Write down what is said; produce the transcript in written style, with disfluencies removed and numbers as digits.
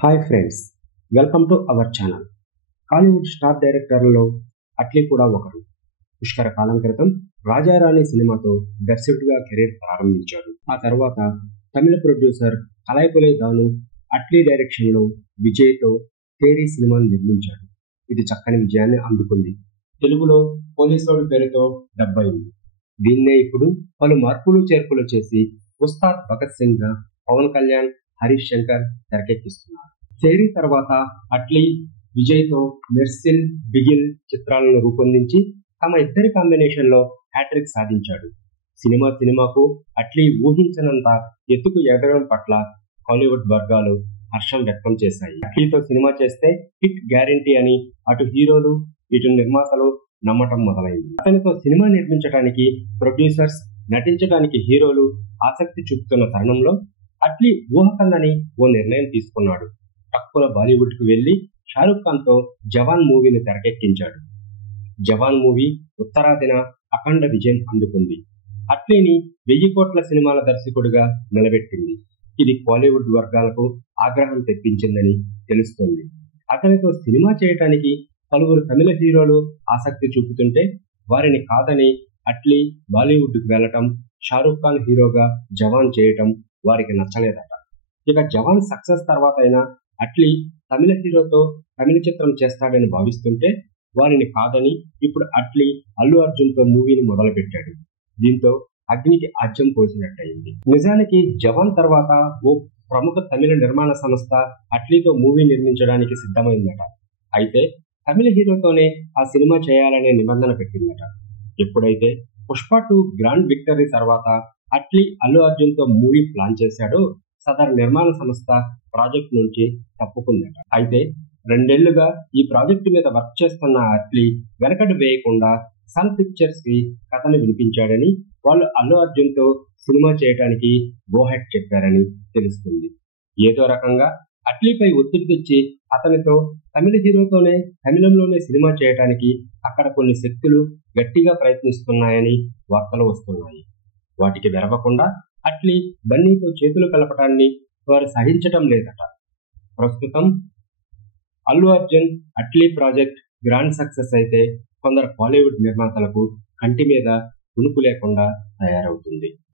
Hi friends, welcome to our channel. Hollywood star డైరెక్టర్లలో అట్లీ కూడా ఒకరు. పుష్కర కాలం క్రితం రాజారాణి సినిమాతో దర్శకుడిగా కెరీర్ ప్రారంభించాడు. ఆ తర్వాత తమిళ ప్రొడ్యూసర్ కలైపులై దాను అట్లీ డైరెక్షన్లో విజయ్తో తేరీ సినిమాను నిర్మించాడు. ఇది చక్కని విజయాన్ని అందుకుంది. తెలుగులో పోలీసోడు పేరుతో డబ్ అయింది. దీన్నే ఇప్పుడు పలు మార్పులు చేర్పులు చేసి ఉస్తాద్ భగత్ సింగ్ గా పవన్ కళ్యాణ్, హరీష్ శంకర్ తెరకెక్కిస్తున్నారు. తేరీ తర్వాత అట్లీ విజయ్తో మెర్సిల్, బిగిల్ చిత్రాలను రూపొందించి తమ ఇద్దరి కాంబినేషన్లో హ్యాట్రిక్ సాధించాడు. సినిమాకు అట్లీ ఊహించనంత ఎత్తుకు ఎదగడం పట్ల హాలీవుడ్ వర్గాలు హర్షం వ్యక్తం చేశాయి. అట్లీతో సినిమా చేస్తే హిట్ గ్యారెంటీ అని అటు హీరోలు ఇటు నిర్మాతలు నమ్మటం మొదలైంది. అతనితో సినిమా నిర్మించడానికి ప్రొడ్యూసర్స్, నటించడానికి హీరోలు ఆసక్తి చూపుతున్న తరుణంలో అట్లీ ఊహకందని ఓ నిర్ణయం తీసుకున్నాడు. తక్కువ బాలీవుడ్కు వెళ్లి షారుఖ్ ఖాన్తో జవాన్ మూవీని తెరకెక్కించాడు. జవాన్ మూవీ ఉత్తరాదిన అఖండ విజయం అందుకుంది. అట్లీని 1000 కోట్ల సినిమాల దర్శకుడిగా నిలబెట్టింది. ఇది బాలీవుడ్ వర్గాలకు ఆగ్రహం తెప్పించిందని తెలుస్తోంది. అతనితో సినిమా చేయటానికి పలువురు తమిళ హీరోలు ఆసక్తి చూపుతుంటే వారిని కాదని అట్లీ బాలీవుడ్కు వెళ్లటం, షారుఖ్ ఖాన్ హీరోగా జవాన్ చేయటం వారికి నచ్చలేదట. ఇక జవాన్ సక్సెస్ తర్వాత అయినా అట్లీ తమిళ హీరోతో తమిళ చిత్రం చేస్తాడని భావిస్తుంటే వారిని కాదని ఇప్పుడు అట్లీ అల్లు అర్జున్తో మూవీని మొదలుపెట్టాడు. దీంతో అగ్నికి ఆజ్యం పోసినట్టయింది. నిజానికి జవాన్ తర్వాత ఓ ప్రముఖ తమిళ నిర్మాణ సంస్థ అట్లీతో మూవీ నిర్మించడానికి సిద్ధమైందట. అయితే తమిళ హీరోతోనే ఆ సినిమా చేయాలనే నిబంధన పెట్టిందట. ఎప్పుడైతే పుష్ప 2 గ్రాండ్ విక్టరీ తర్వాత అట్లీ అల్లు అర్జున్తో మూవీ ప్లాన్ చేశాడో సదరు నిర్మాణ సంస్థ ప్రాజెక్ట్ నుంచి తప్పుకుందట. అయితే 2 ఏళ్లుగా ఈ ప్రాజెక్టు మీద వర్క్ చేస్తున్న అట్లీ వెనకడు వేయకుండా సన్ పిక్చర్స్ కి కథను వినిపించాడని, వాళ్ళు అల్లు అర్జున్తో సినిమా చేయడానికి గోహెడ్ చెప్పారని తెలుస్తుంది. ఏదో రకంగా అట్లీపై ఒత్తిడి తెచ్చి అతనితో తమిళ హీరోతోనే తమిళంలోనే సినిమా చేయడానికి అక్కడ కొన్ని శక్తులు గట్టిగా ప్రయత్నిస్తున్నాయని వార్తలు వస్తున్నాయి. వాటికి వెరవకుండా అట్లీ బన్నీతో చేతులు కలపటాన్ని వారు సహించటం లేదట. ప్రస్తుతం Allu Arjun Atlee project grand success అయితే కొందరు బాలీవుడ్ నిర్మాతలకు కంటి మీద కునుకు లేకుండా తయారవుతుంది.